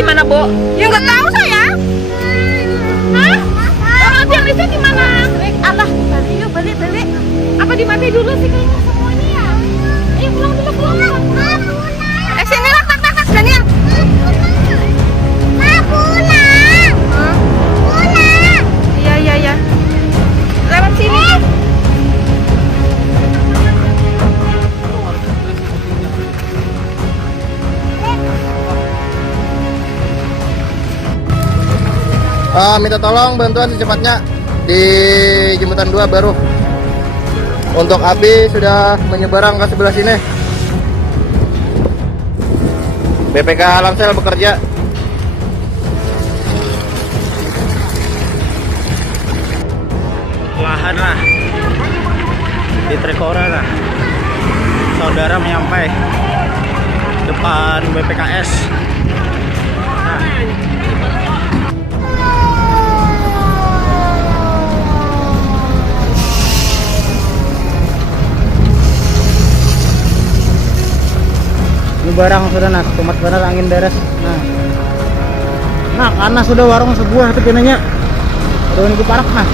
di mana, Bu? Ya nggak tahu saya. Hah? Orang tiang listrik di mana? Allah, balik yuk, balik. Apa dimati dulu sih kayaknya semuanya ya? Ayo pulang dulu, pulang. Sini lah, tak, Daniel. Pulang. Iya. Lewat sini. Minta tolong bantuan secepatnya di jembatan 2 baru. Untuk api sudah menyeberang ke sebelah sini. BPK Lamsel bekerja. Lahan lah di Trikora lah. Saudara menyampai depan BPKS. Nah. Ini barang sudah nak, tomat benar angin beres. Nah karena sudah warung sebuah itu pinanya. Udah ini parak nah.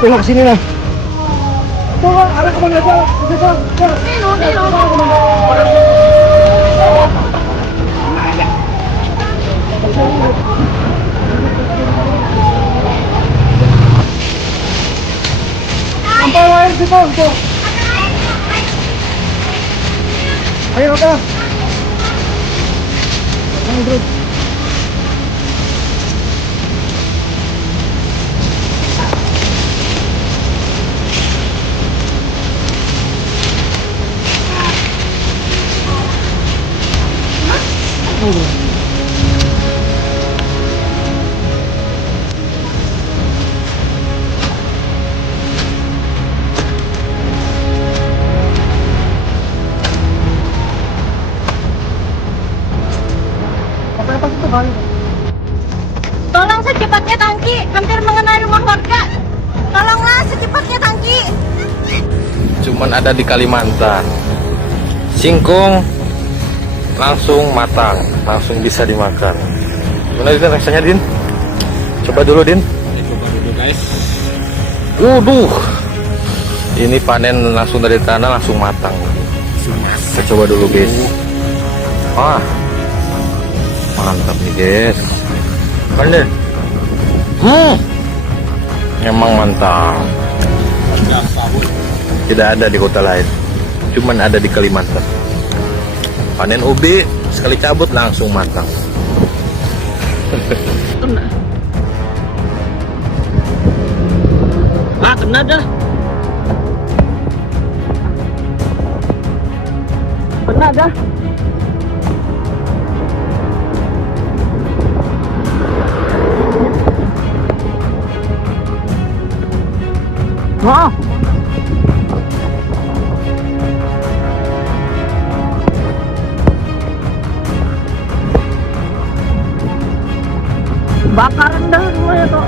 Pulang sini lah. Tolong, ada kemana aja? Sampai air situ. Ayo, Kak. Ayo, bro. Tolong secepatnya tangki, hampir mengenai rumah warga. Tolonglah secepatnya tangki. Cuman ada di Kalimantan. Singkong langsung matang, langsung bisa dimakan. Gimana Din rasanya, Din? Coba dulu, Din. Coba dulu, guys. Waduh. Ini panen langsung dari tanah, langsung matang. Kita coba dulu, guys. Wah. Mantap nih, guys. Mana? Emang mantap. Tidak ada di kota lain. Cuman ada di Kalimantan. Panen ubi sekali cabut langsung matang. Kena dah. Kena dah. Wah. Bakaran dah semuanya tuh.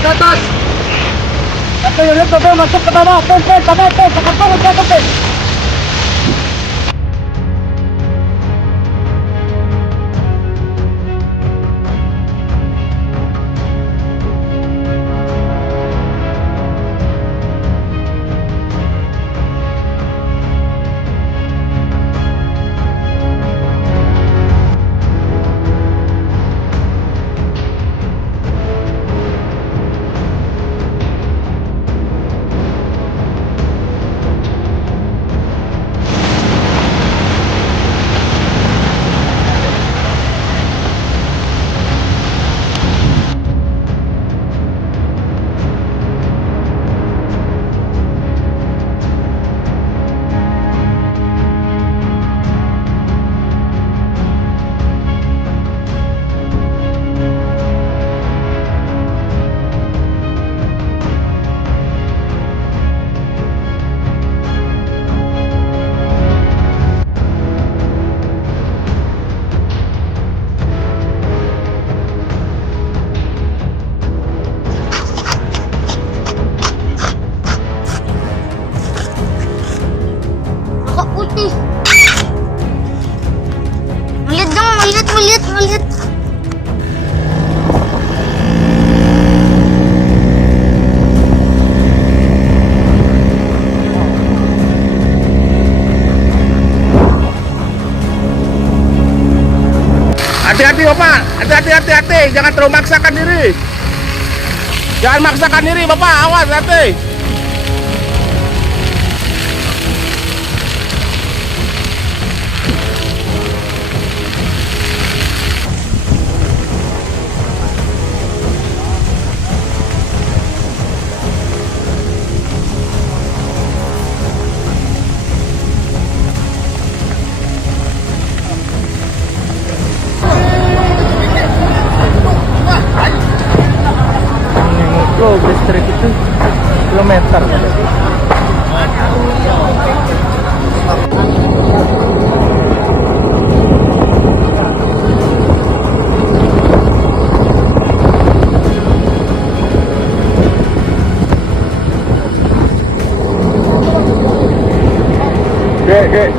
ke atas. Satu unit mobil masuk ke bawah. Ten, pakai ten, pakai ten. Kok putih? Melihat dong, melihat. Hati-hati Bapak, hati-hati, jangan terlalu maksakan diri. Jangan maksakan diri Bapak, awas hati. Bro, listrik itu kilometer. Dek.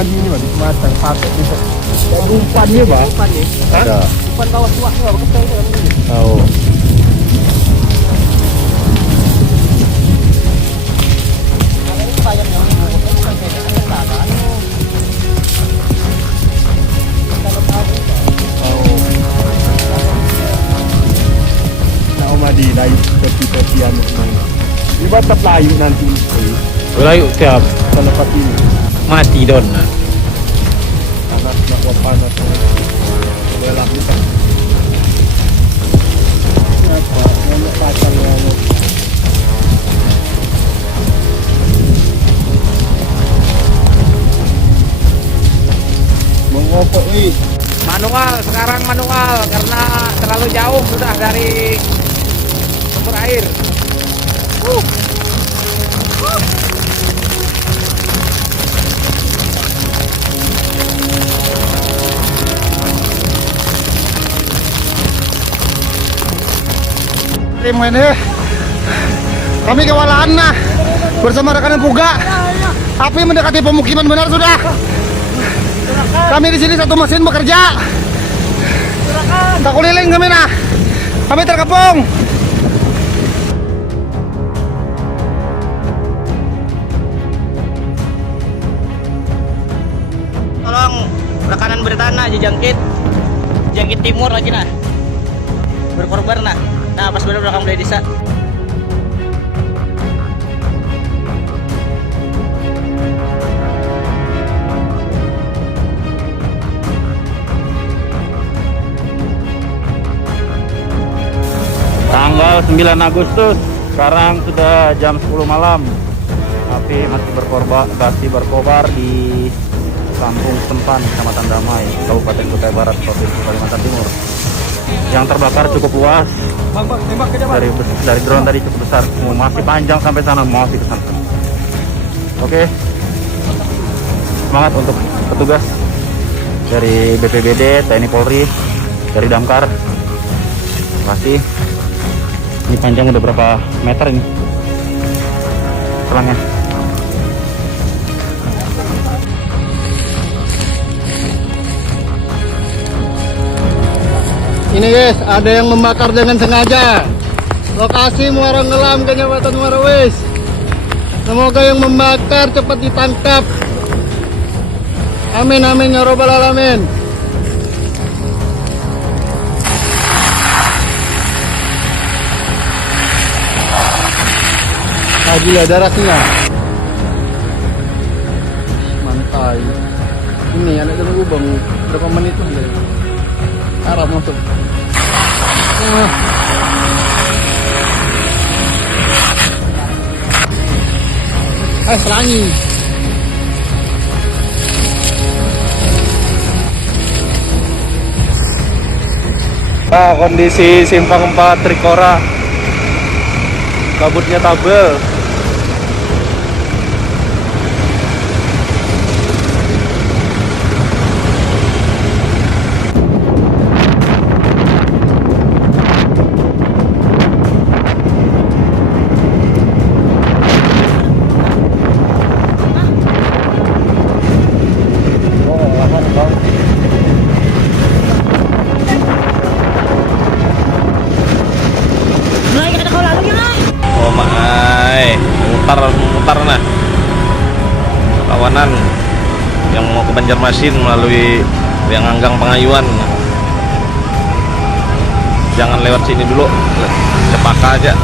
mandi ni bang, matang pakai ni. Dan umpan ni bang. Umpan ni. Ada. Umpan bawah tuak tu apa kata ni? Tahu. Di layu seperti anu ni batas layu nanti Layu tiap kalau pati mati don. panas nak panas belak ni kan apa nak pasang yang mengopok ni manual, sekarang manual karena terlalu jauh sudah dari sumber air. Terima ini kami kewalahan nah bersama rekan Puga. Api mendekati pemukiman benar sudah. Kami di sini satu mesin bekerja. Tak keliling kami nah. Kami terkepung. Tolong rekanan bertanah jangkit timur lagi nah. Berkorban nah. Nah pas benar belakang dari desa. Tanggal 9 Agustus, sekarang sudah jam 10 malam. Api masih berkobar di Kampung Sempan, Kecamatan Damai, Kabupaten Kutai Barat, Provinsi Kalimantan Timur. Yang terbakar cukup luas. Dari drone tadi cukup besar, masih panjang sampai sana, masih ke sana. Oke, semangat untuk petugas dari BPBD, TNI Polri, dari Damkar. Terima kasih. Ini panjang udah berapa meter ini selangnya. Ini guys, ada yang membakar dengan sengaja. Lokasi Muara Ngelam, Kecamatan Muara Wis. Semoga yang membakar cepat ditangkap. Amin amin ya robbal alamin. Ah, gila darahnya. Mantai. Ini anak dari Ubang berapa menit lagi? Arah masuk. Selangi. Nah, kondisi simpang 4 Trikora, kabutnya tabel. Oh maai, mutar nah. Kawanan yang mau ke Banjarmasin melalui yang Anggang Pengayuan. Jangan lewat sini dulu, Cepaka aja.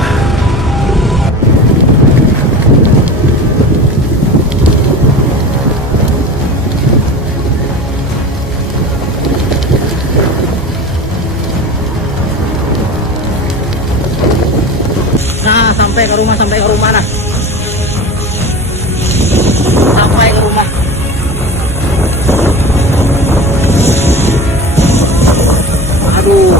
Nah, sampai ke rumah nah. Sampai ke rumah. Aduh.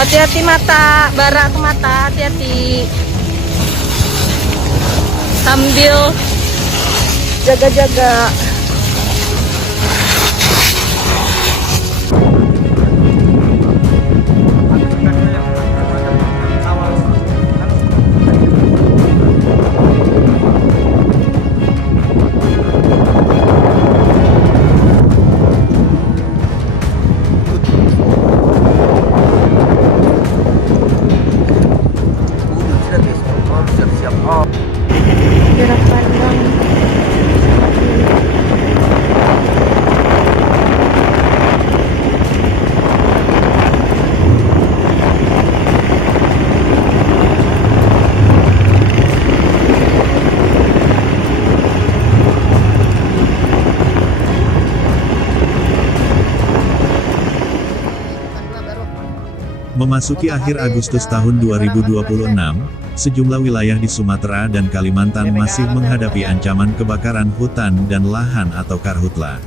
Hati-hati mata, bara ke mata, hati-hati. Sambil jaga-jaga. Jarak pandang Memasuki akhir Agustus tahun 2026, sejumlah wilayah di Sumatera dan Kalimantan masih menghadapi ancaman kebakaran hutan dan lahan atau karhutla.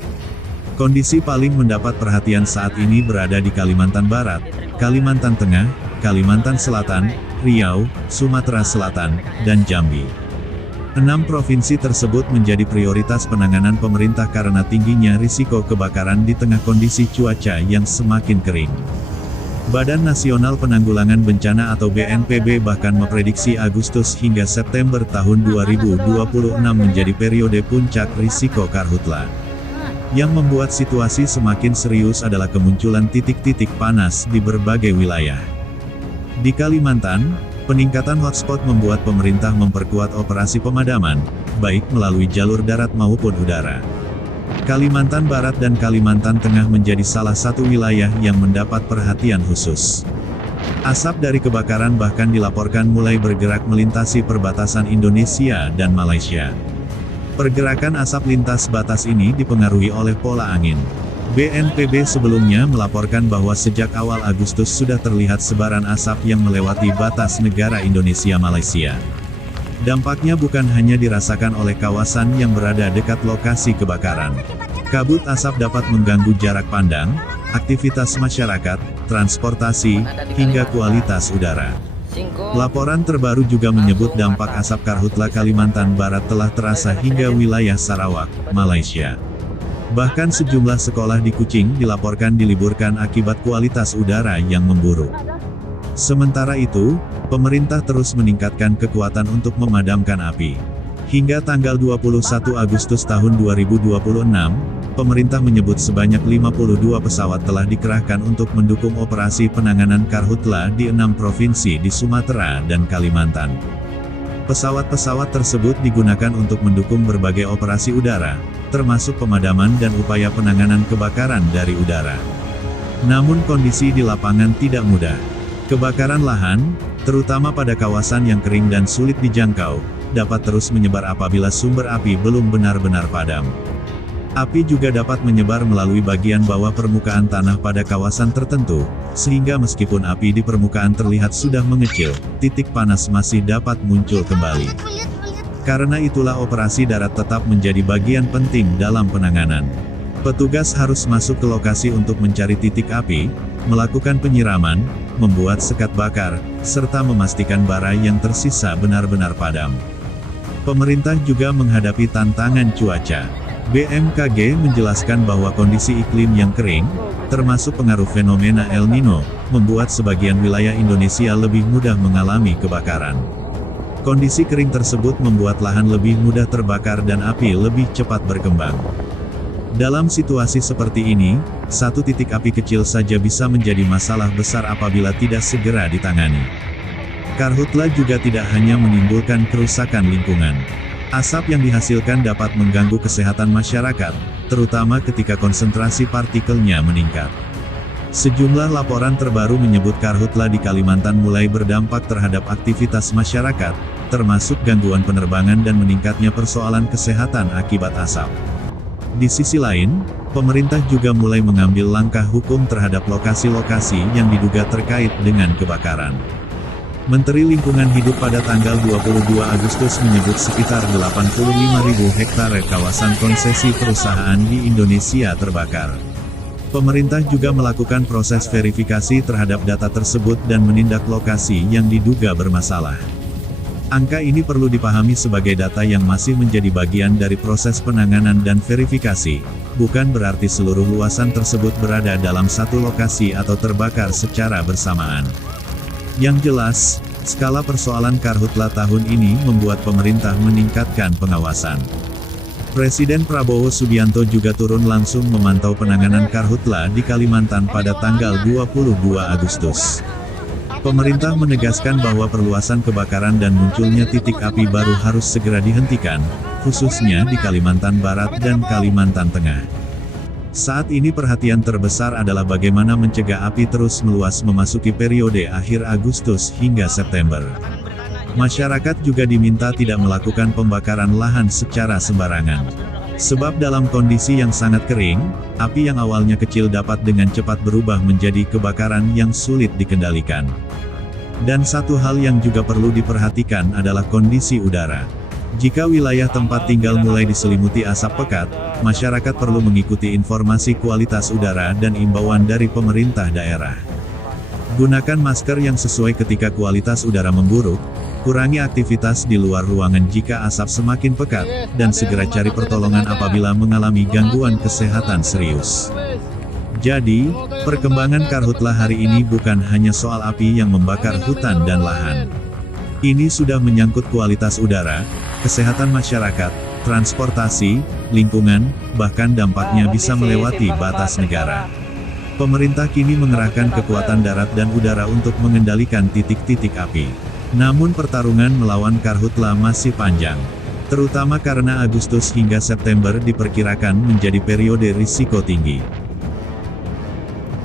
Kondisi paling mendapat perhatian saat ini berada di Kalimantan Barat, Kalimantan Tengah, Kalimantan Selatan, Riau, Sumatera Selatan, dan Jambi. 6 provinsi tersebut menjadi prioritas penanganan pemerintah karena tingginya risiko kebakaran di tengah kondisi cuaca yang semakin kering. Badan Nasional Penanggulangan Bencana atau BNPB bahkan memprediksi Agustus hingga September tahun 2026 menjadi periode puncak risiko karhutla. Yang membuat situasi semakin serius adalah kemunculan titik-titik panas di berbagai wilayah. Di Kalimantan, peningkatan hotspot membuat pemerintah memperkuat operasi pemadaman, baik melalui jalur darat maupun udara. Kalimantan Barat dan Kalimantan Tengah menjadi salah satu wilayah yang mendapat perhatian khusus. Asap dari kebakaran bahkan dilaporkan mulai bergerak melintasi perbatasan Indonesia dan Malaysia. Pergerakan asap lintas batas ini dipengaruhi oleh pola angin. BNPB sebelumnya melaporkan bahwa sejak awal Agustus sudah terlihat sebaran asap yang melewati batas negara Indonesia-Malaysia. Dampaknya bukan hanya dirasakan oleh kawasan yang berada dekat lokasi kebakaran. Kabut asap dapat mengganggu jarak pandang, aktivitas masyarakat, transportasi, hingga kualitas udara. Laporan terbaru juga menyebut dampak asap karhutla Kalimantan Barat telah terasa hingga wilayah Sarawak, Malaysia. Bahkan sejumlah sekolah di Kuching dilaporkan diliburkan akibat kualitas udara yang memburuk. Sementara itu, pemerintah terus meningkatkan kekuatan untuk memadamkan api. Hingga tanggal 21 Agustus tahun 2026, pemerintah menyebut sebanyak 52 pesawat telah dikerahkan untuk mendukung operasi penanganan karhutla di 6 provinsi di Sumatera dan Kalimantan. Pesawat-pesawat tersebut digunakan untuk mendukung berbagai operasi udara, termasuk pemadaman dan upaya penanganan kebakaran dari udara. Namun kondisi di lapangan tidak mudah. Kebakaran lahan, terutama pada kawasan yang kering dan sulit dijangkau, dapat terus menyebar apabila sumber api belum benar-benar padam. Api juga dapat menyebar melalui bagian bawah permukaan tanah pada kawasan tertentu, sehingga meskipun api di permukaan terlihat sudah mengecil, titik panas masih dapat muncul kembali. Karena itulah operasi darat tetap menjadi bagian penting dalam penanganan. Petugas harus masuk ke lokasi untuk mencari titik api, melakukan penyiraman, membuat sekat bakar, serta memastikan bara yang tersisa benar-benar padam. Pemerintah juga menghadapi tantangan cuaca. BMKG menjelaskan bahwa kondisi iklim yang kering, termasuk pengaruh fenomena El Nino, membuat sebagian wilayah Indonesia lebih mudah mengalami kebakaran. Kondisi kering tersebut membuat lahan lebih mudah terbakar dan api lebih cepat berkembang. Dalam situasi seperti ini, satu titik api kecil saja bisa menjadi masalah besar apabila tidak segera ditangani. Karhutla juga tidak hanya menimbulkan kerusakan lingkungan. Asap yang dihasilkan dapat mengganggu kesehatan masyarakat, terutama ketika konsentrasi partikelnya meningkat. Sejumlah laporan terbaru menyebut karhutla di Kalimantan mulai berdampak terhadap aktivitas masyarakat, termasuk gangguan penerbangan dan meningkatnya persoalan kesehatan akibat asap. Di sisi lain, pemerintah juga mulai mengambil langkah hukum terhadap lokasi-lokasi yang diduga terkait dengan kebakaran. Menteri Lingkungan Hidup pada tanggal 22 Agustus menyebut sekitar 85.000 hektare kawasan konsesi perusahaan di Indonesia terbakar. Pemerintah juga melakukan proses verifikasi terhadap data tersebut dan menindak lokasi yang diduga bermasalah. Angka ini perlu dipahami sebagai data yang masih menjadi bagian dari proses penanganan dan verifikasi, bukan berarti seluruh luasan tersebut berada dalam satu lokasi atau terbakar secara bersamaan. Yang jelas, skala persoalan karhutla tahun ini membuat pemerintah meningkatkan pengawasan. Presiden Prabowo Subianto juga turun langsung memantau penanganan karhutla di Kalimantan pada tanggal 22 Agustus. Pemerintah menegaskan bahwa perluasan kebakaran dan munculnya titik api baru harus segera dihentikan, khususnya di Kalimantan Barat dan Kalimantan Tengah. Saat ini perhatian terbesar adalah bagaimana mencegah api terus meluas memasuki periode akhir Agustus hingga September. Masyarakat juga diminta tidak melakukan pembakaran lahan secara sembarangan. Sebab dalam kondisi yang sangat kering, api yang awalnya kecil dapat dengan cepat berubah menjadi kebakaran yang sulit dikendalikan. Dan satu hal yang juga perlu diperhatikan adalah kondisi udara. Jika wilayah tempat tinggal mulai diselimuti asap pekat, masyarakat perlu mengikuti informasi kualitas udara dan imbauan dari pemerintah daerah. Gunakan masker yang sesuai ketika kualitas udara memburuk, kurangi aktivitas di luar ruangan jika asap semakin pekat, dan segera cari pertolongan apabila mengalami gangguan kesehatan serius. Jadi, perkembangan karhutla hari ini bukan hanya soal api yang membakar hutan dan lahan. Ini sudah menyangkut kualitas udara, kesehatan masyarakat, transportasi, lingkungan, bahkan dampaknya bisa melewati batas negara. Pemerintah kini mengerahkan kekuatan darat dan udara untuk mengendalikan titik-titik api. Namun pertarungan melawan karhutla masih panjang. Terutama karena Agustus hingga September diperkirakan menjadi periode risiko tinggi.